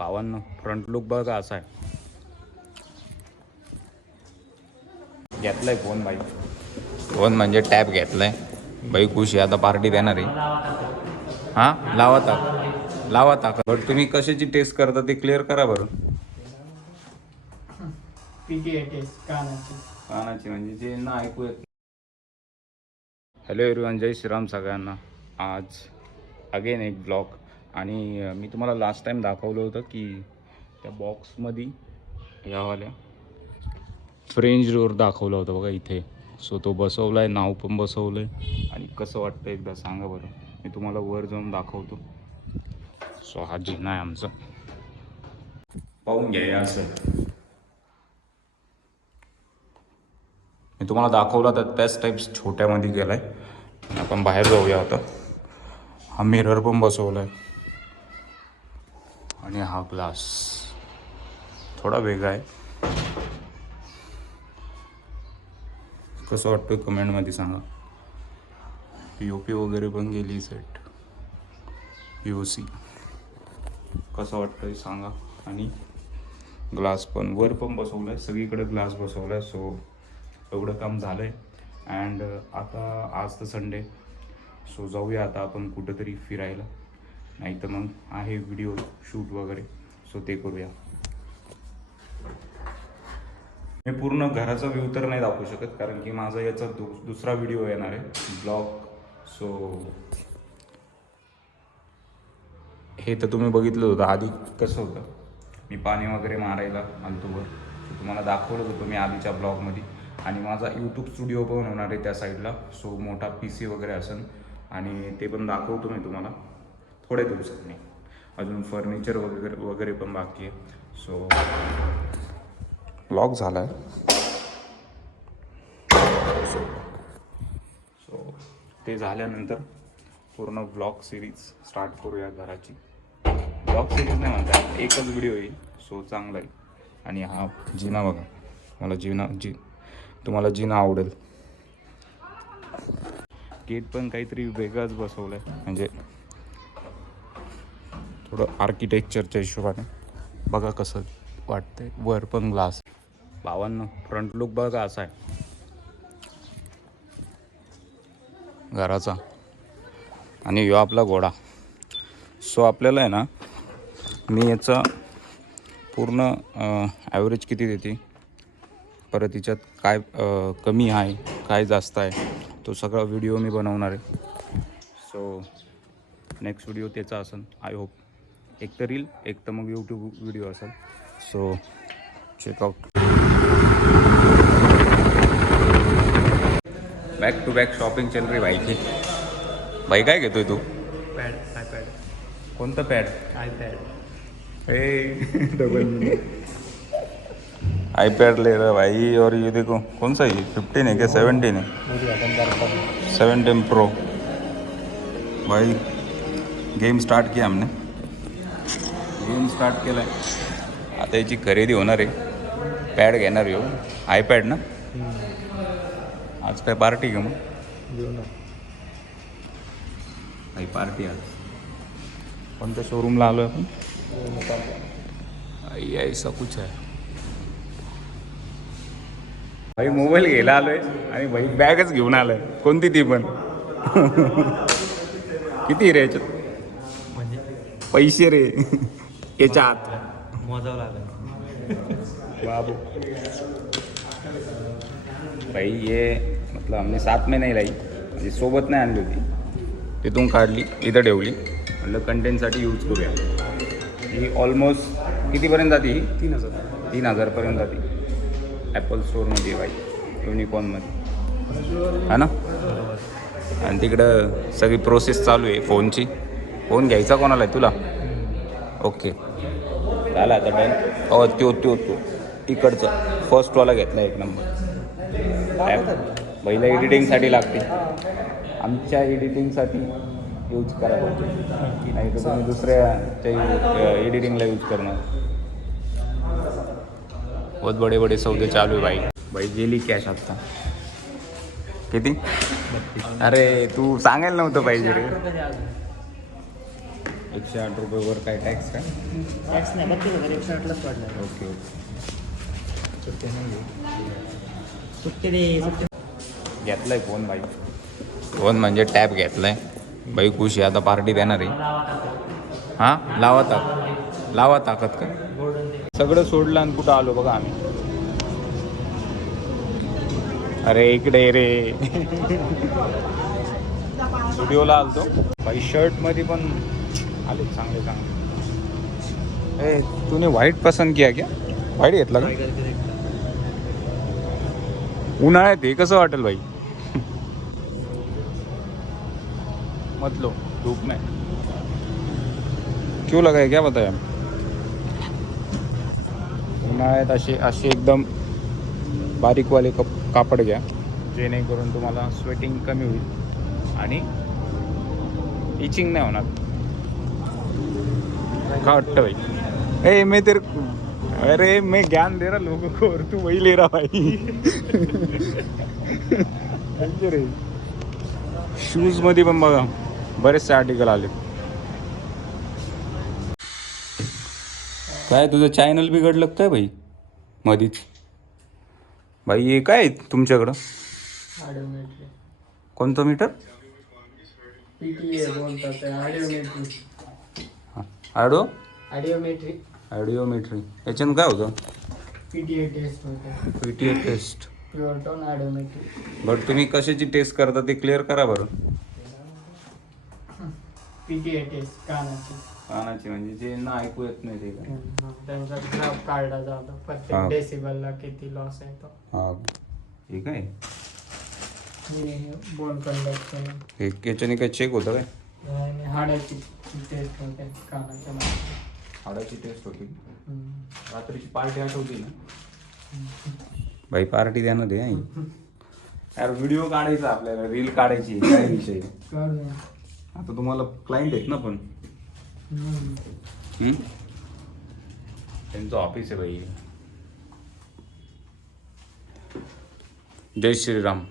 52 front look बघा असा आहे. घेतलाय फोन बाई, फोन म्हणजे टॅब घेतलाय बाई. खुश आहे, आता पार्टी देणार आहे. हां लावा टाका. बट तुम्ही कशाची टेस्ट करता ते क्लिअर करा बरं. कानाची म्हणजे जे ना ऐकू येत. हॅलो एव्हरीवन, जय श्रीराम सगळ्यांना. आज अगेन एक ब्लॉग. आणि मी तुम्हाला लास्ट टाइम दाखवलं होतं की त्या बॉक्समध्ये यावाल्या फ्रेंच डोअर दाखवलं होतं बघा इथे. सो तो बसवला आहे, नाव पण बसवलं आहे. आणि कसं वाटतं एकदा सांगा बरं. मी तुम्हाला वर जाऊन दाखवतो. सो हा जिना आहे आमचा, पाहून घ्या. असं मी तुम्हाला दाखवला तर त्याच टाईप्स छोट्यामध्ये गेला आहे. आपण बाहेर जाऊया आता. हा मिरर पण बसवला आहे आणि हा ग्लास थोडा वेगळा आहे. कसं वाटतं कमेंटमध्ये सांगा. POP वगैरे पण गेली सेट, POC कसं वाटतंय सांगा. आणि ग्लास पण वर पण बसवलं आहे, सगळीकडे ग्लास बसवला आहे. सो एवढं काम झालं आहे. अँड आता आज तर संडे, सो जाऊया आता आपण कुठंतरी फिरायला. नाही तर मग आहे व्हिडिओ शूट वगैरे, सो ते करूया. मी पूर्ण घराचा व्ह्यू तर नाही दाखवू शकत, कारण की माझा याचा दुसरा व्हिडिओ येणार आहे ब्लॉग. सो हे तर तुम्ही बघितलं होतं आधी कसं होतं. मी पाणी वगैरे मारायला आलतो वर, तुम्हाला दाखवलं होतं मी आधीच्या ब्लॉगमध्ये. आणि माझा यूट्यूब स्टुडिओ पण होणार आहे त्या साईडला. सो मोठा PC वगैरे असेल आणि ते पण दाखवतो मी तुम्हाला थोड्या दिवसांनी. अजून फर्निचर वगैरे पण बाकी आहे. सो ब्लॉग झाला आहे. सो ते झाल्यानंतर पूर्ण ब्लॉग सिरीज स्टार्ट करूया घराची. ब्लॉग सिरीज नाही म्हणता, एकच व्हिडिओ येईल. सो चांगला आहे. आणि हा जिना बघा, मला तुम्हाला जिना आवडेल. गेट पण काहीतरी वेगळाच बसवलं आहे, म्हणजे थोडं आर्किटेक्चरच्या हिशोबाने. बघा कसं वाटतंय. वर पण ग्लास. 52 फ्रंट लुक बघा असा आहे घराचा. आणि ह्यो आपला घोडा. सो आपल्याला आहे ना, मी याचा पूर्ण ॲव्हरेज किती देते, परत याच्यात काय कमी आहे काय जास्त आहे, तो सगळा व्हिडिओ मी बनवणार आहे. सो नेक्स्ट व्हिडिओ त्याचा असेल आय होप. एक तर रील, एक तर मग यूट्यूब व्हिडिओ असेल. So check out. Back to back shopping चल रही भाई की. भाई काय घेतोय तू? Pad, iPad. कोणतं पॅड? आईपैड. डबल आईपैड ले रहा भाई. और ये देखो कौन सा है, 15 है क्या 17 है? 17 प्रो भाई. गेम स्टार्ट किया हमने, गेम स्टार्ट केला आहे. आता याची खरेदी होणार आहे. पॅड घेणार आहे, आयपॅड ना. आज काय पार्टी का मग? काही पार्टी आज. कोणत्या शोरूमला आलो आहे आपण? ऐसा कुछ आहे भाई. मोबाईल घ्यायला आलोय आणि भाई बॅगच घेऊन आलोय. कोणती ती पण. किती रे याच्यात म्हणजे पैसे रे याच्या आत मोजावं लागेल बाबू. भाई ये मतलब हमने साथ में नहीं लाई, म्हणजे सोबत नाही आणली होती, तिथून काढली इथं ठेवली. म्हटलं कंटेंटसाठी यूज करूया. ही ऑलमोस्ट कितीपर्यंत जाते ही? 3,000पर्यंत जाते. ॲपल स्टोअरमध्ये बाई, युनिकॉर्नमध्ये हा ना. आणि तिकडं सगळी प्रोसेस चालू आहे फोनची. फोन घ्यायचा कोणाला आहे तुला? ओके झाला आता डन. हो तो इकडचा फर्स्टवाला घेतला एक नंबर. ॲप पहिला एडिटिंगसाठी लागते. आमच्या एडिटिंगसाठी यूज करा पाहिजे, नाही तर तुम्ही दुसऱ्याच्या एडिटिंगला यूज करणार. बहुत बडे बडे सौदे चालू आहे भाई गेली कॅश आत्ता. किती? अरे तू सांगायला नव्हतं पाहिजे रे. 108 रुपये वर काय टॅक्स काय? टॅक्स नाही बघ वगैरे 108लाच पडणार. Okay okay. सुट्टे नाही सुट्टे दे सुट्टे. घेतलाय फोन बाई. फोन म्हणजे टॅब घेतलाय बाई. खुश आहे आता. पार्टी देणार आहे. हां लावा ताकद का? सगळं सोडलं आणि कुठं आलो बघा आम्ही. अरे इकडे रे. स्टुडिओला आलतो बाई. शर्टमध्ये पण आले चांगले चांगले. ए तूने व्हाईट पसंत किया क्या? व्हाईट घेतला का? उन्हाळ्यात हे कसं वाटेल भाई? मत लो धूप में. क्यों लगाए क्या बताया? उन्हाळ्यात असे एकदम बारीकवाले कापड घ्या जेणेकरून तुम्हाला स्वेटिंग कमी होईल आणि इचिंग नाही होणार. का वाटतं भाई? ए मैं तेरे अरे मैं ज्ञान दे रहा लोगों को और तू वही ले रहा भाई. रे शूज मध्ये पण बघा बरेचसे आर्टिकल आले. काय तुझं चॅनल बिघडलं काय भाई मधीच? भाई हे काय तुमच्याकडं? ऑडिओमेट्री. कोणतं मीटर? PTA बोलतात ऑडिओमेट्री. ऑडिओमेट्री. ऑडिओमेट्री याच्यानं काय होतं? PTA टेस्ट होते. PTA test. Pure tone audiometry. बरं तुम्ही कशाची टेस्ट करता ते क्लिअर करा बरं. PTA टेस्ट कानाची. कानाची म्हणजे जे ना ऐकू येत नाही ते का? त्यांचा ग्राफ काढला जातो हा. प्रत्येक डेसिबलला किती लॉस येतो. हां ठीक आहे. Bone conduction. हे याच्याने काय चेक होतं काय? आणि हाडाची टेस्ट होते कानाच्या मागे. हाडाची टेस्ट होती. रात्रीची पार्टी आठवती ना भाई? पार्टी द्या ना दे. यार व्हिडिओ काढायचा आपल्याला. रील काढायची काय विषय? आता तुम्हाला क्लायंट आहेत ना पण. त्यांचं ऑफिस आहे भाई. जय श्रीराम.